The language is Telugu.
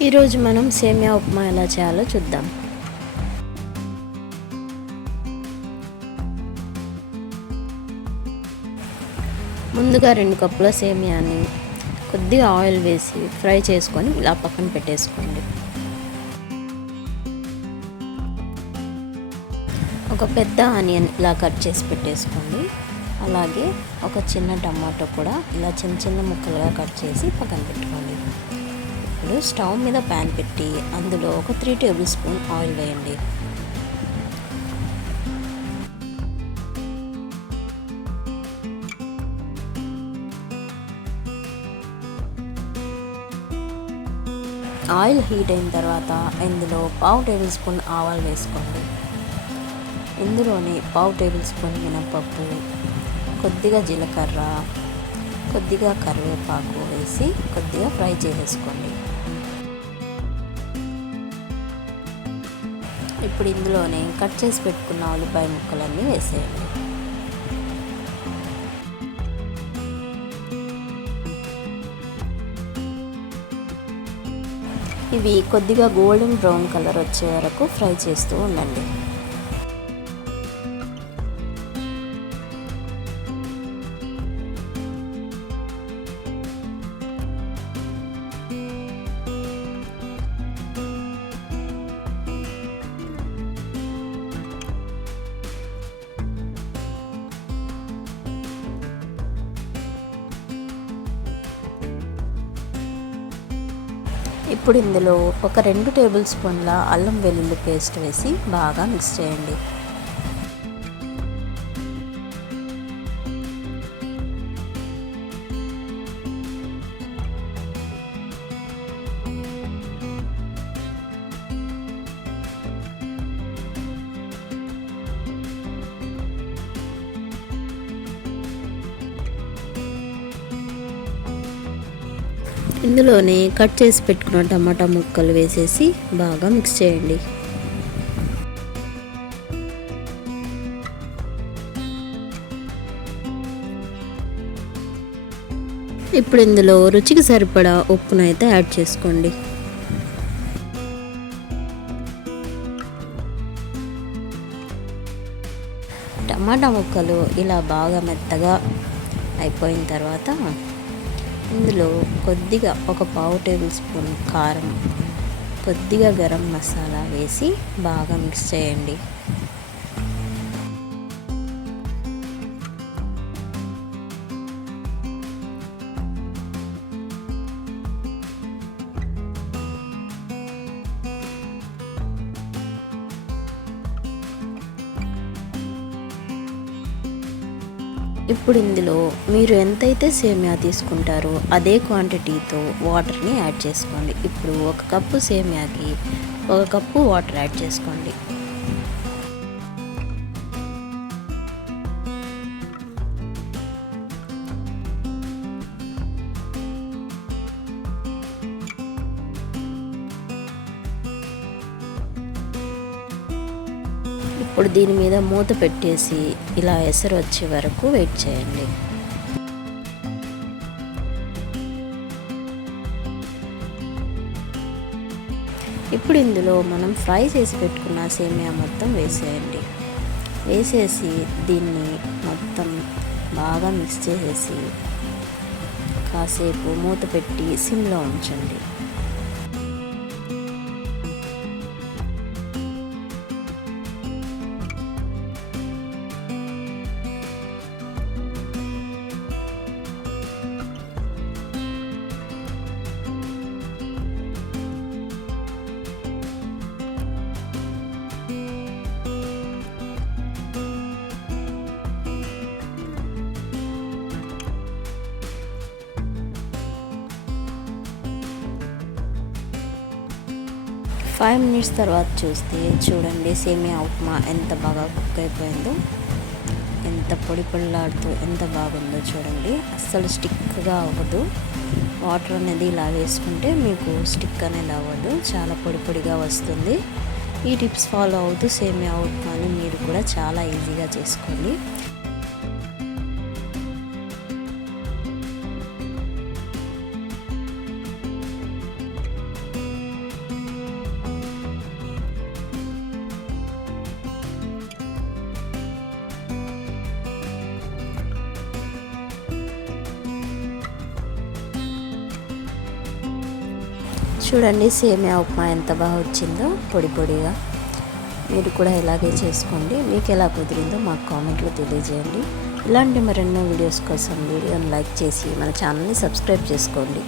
ఈరోజు మనం సేమియా ఉప్మా ఎలా చేయాలో చూద్దాం. ముందుగా 2 కప్పుల సేమియాని కొద్దిగా ఆయిల్ వేసి ఫ్రై చేసుకొని ఇలా పక్కన పెట్టేసుకోండి. ఒక పెద్ద ఆనియన్ ఇలా కట్ చేసి పెట్టేసుకోండి. అలాగే ఒక చిన్న టమాటో కూడా ఇలా చిన్న చిన్న ముక్కలుగా కట్ చేసి పక్కన పెట్టుకోండి. ఇప్పుడు స్టవ్ మీద ప్యాన్ పెట్టి అందులో ఒక 3 టేబుల్ స్పూన్ ఆయిల్ వేయండి. ఆయిల్ హీట్ అయిన తర్వాత ఇందులో 1/2 టేబుల్ స్పూన్ ఆవాలు వేసుకోండి. ఇందులోనే 1/2 టేబుల్ స్పూన్ మినపప్పు, కొద్దిగా జీలకర్ర, కొద్దిగా కరివేపాకు వేసి కొద్దిగా ఫ్రై చేసేసుకోండి. ఇప్పుడు ఇందులోనే కట్ చేసి పెట్టుకున్న ఉల్లిపాయ ముక్కలన్నీ వేసేయండి. ఇవి కొద్దిగా గోల్డెన్ బ్రౌన్ కలర్ వచ్చే వరకు ఫ్రై చేస్తూ ఉండండి. ఇప్పుడు ఇందులో ఒక 2 టేబుల్ స్పూన్ల అల్లం వెల్లుల్లి పేస్ట్ వేసి బాగా మిక్స్ చేయండి. ఇందులోనే కట్ చేసి పెట్టుకున్న టమాటా ముక్కలు వేసేసి బాగా మిక్స్ చేయండి. ఇప్పుడు ఇందులో రుచికి సరిపడా ఉప్పునైతే యాడ్ చేసుకోండి. టమాటా ముక్కలు ఇలా బాగా మెత్తగా అయిపోయిన తర్వాత ఇందులో కొద్దిగా ఒక 1/2 టేబుల్ స్పూన్ కారం, కొద్దిగా గరం మసాలా వేసి బాగా మిక్స్ చేయండి. ఇప్పుడు ఇందులో మీరు ఎంతైతే సేమియా తీసుకుంటారో అదే క్వాంటిటీతో వాటర్ని యాడ్ చేసుకోండి. ఇప్పుడు 1 కప్పు సేమియాకి 1 కప్పు వాటర్ యాడ్ చేసుకోండి. ఇప్పుడు దీని మీద మూత పెట్టేసి ఇలా ఎసరు వచ్చే వరకు వెయిట్ చేయండి. ఇప్పుడు ఇందులో మనం ఫ్రై చేసి పెట్టుకున్న సేమియా మొత్తం వేసేయండి. వేసేసి దీన్ని మొత్తం బాగా మిక్స్ చేసేసి కాసేపు మూత పెట్టి సిమ్లో ఉంచండి. ఫైవ్ మినిట్స్ తర్వాత చూస్తే చూడండి సేమియా ఉప్మా ఎంత బాగా కుక్ అయిపోయిందో, ఎంత పొడి పొడిలాడుతూ ఎంత బాగుందో చూడండి. అస్సలు స్టిక్గా అవ్వదు. వాటర్ అనేది ఇలా వేసుకుంటే మీకు స్టిక్ అనేది అవ్వదు, చాలా పొడి పొడిగా వస్తుంది. ఈ టిప్స్ ఫాలో అవుతూ సేమియా ఉప్మాని మీరు కూడా చాలా ఈజీగా చేసుకోండి. చూడండి సేమియా ఉప్మా ఎంత బాగా వచ్చిందో పొడి పొడిగా. మీరు కూడా ఇలాగే చేసుకోండి. మీకు ఎలా కుదిరిందో మాకు కామెంట్లో తెలియజేయండి. ఇలాంటి మరెన్నో వీడియోస్ కోసం వీడియోని లైక్ చేసి మన ఛానల్ని సబ్స్క్రైబ్ చేసుకోండి.